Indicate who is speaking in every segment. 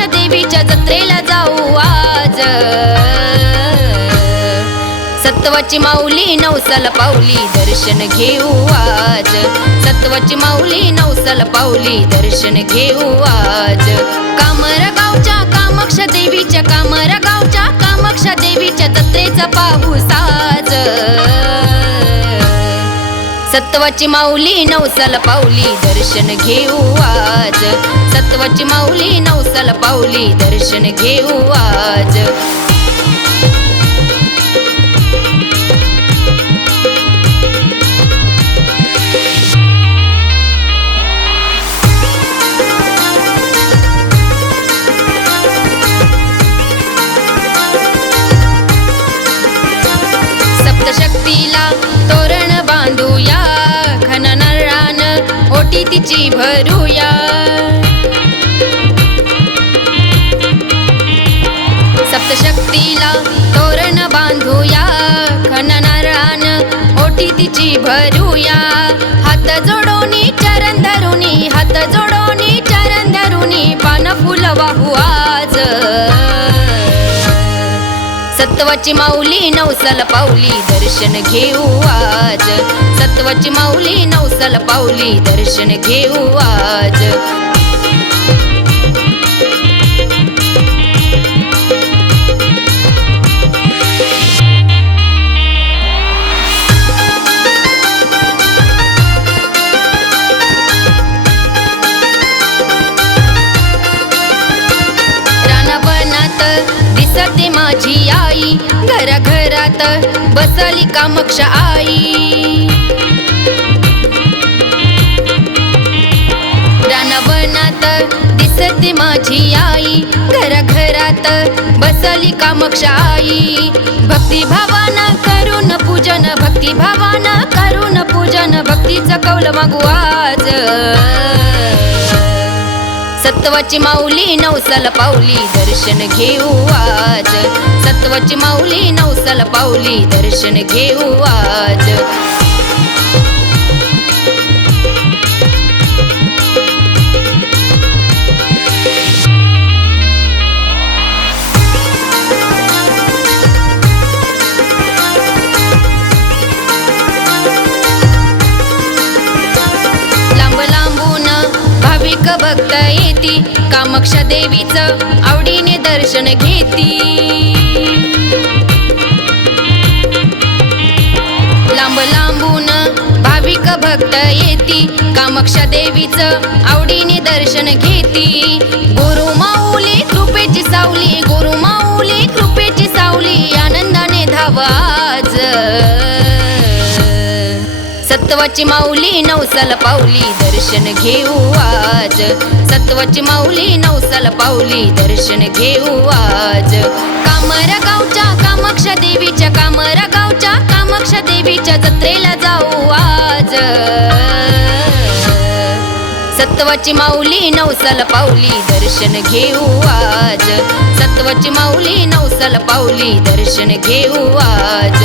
Speaker 1: देवीच्या जत्रेला जाऊ आज. सत्वाची माऊली नवसाला पावली दर्शन घेऊ आज. सत्वाची माऊली नवसाला पावली दर्शन घेऊ आज. कामर गावच्या कामक्ष देवीच्या कामर गावच्या कामक्ष देवीच्या जत्रेचा पाहू साज सत्वाची माऊली नवसाला पाऊली दर्शन घेऊ आज. सत्वाची माऊली नवसाला पाऊली दर्शन घेऊ आज. सप्तशक्तीला तोरण ओटी तिची भरूया. सप्तशक्तीला तोरण बांधूया. खनन ओटी तिची भरूया. हात जोडून चरण धरुनी. हात जोडून चरण धरुनी. पान फुल वाहू आज. सत्वची माऊली नवसाला पाऊली दर्शन घेऊ आज. सत्वची माऊली नवसाला पाऊली दर्शन घेऊ आज. माझी आई घरा घरात बसली कामक्ष आई? रानवनात दिसते माझी आई घरा घरात बसली कामक्ष आई? भक्तिभावाना करून पूजन भक्तिभावाना करून पूजन भक्तीचं कौल मागू आज. सत्वाची माऊली नवसाला पावली दर्शन घेऊ आज. सत्वाची माऊली नवसाला पावली दर्शन घेऊ आज. भक्त येती. कामक्ष देवीचं आवडीने दर्शन घेती. लांब लांबून भाविक भक्त येती. कामक्ष देवीचं आवडीने दर्शन घेती. गुरु माऊली कृपेची सावली गुरु माऊली कृपेची सावली आनंदाने धावाज सत्वची माऊली नवसाला पावली दर्शन घेऊ आज. सत्वची माऊली नवसाला पावली दर्शन घेऊ आज. कामर गावच्या कामक्ष देवीच्या कामर गावच्या कामक्ष देवीच्या जत्रेला जाऊ आज. सत्वची माऊली नवसाला पावली दर्शन घेऊ आज. सत्वची माऊली नवसाला पावली दर्शन घेऊ आज.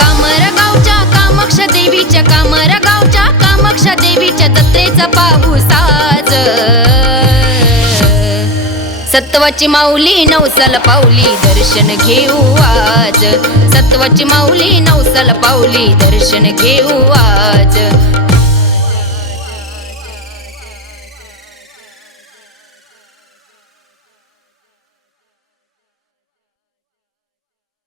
Speaker 1: कामर गावच्या कामक्ष देवीच्या कामर गावच्या कामक्ष देवीच्या दत्रेचा पाहू साज. सत्वाची माऊली नवसाला पाऊली दर्शन घेऊ आज. सत्वाची माऊली नवसाला पाऊली दर्शन घेऊ आज.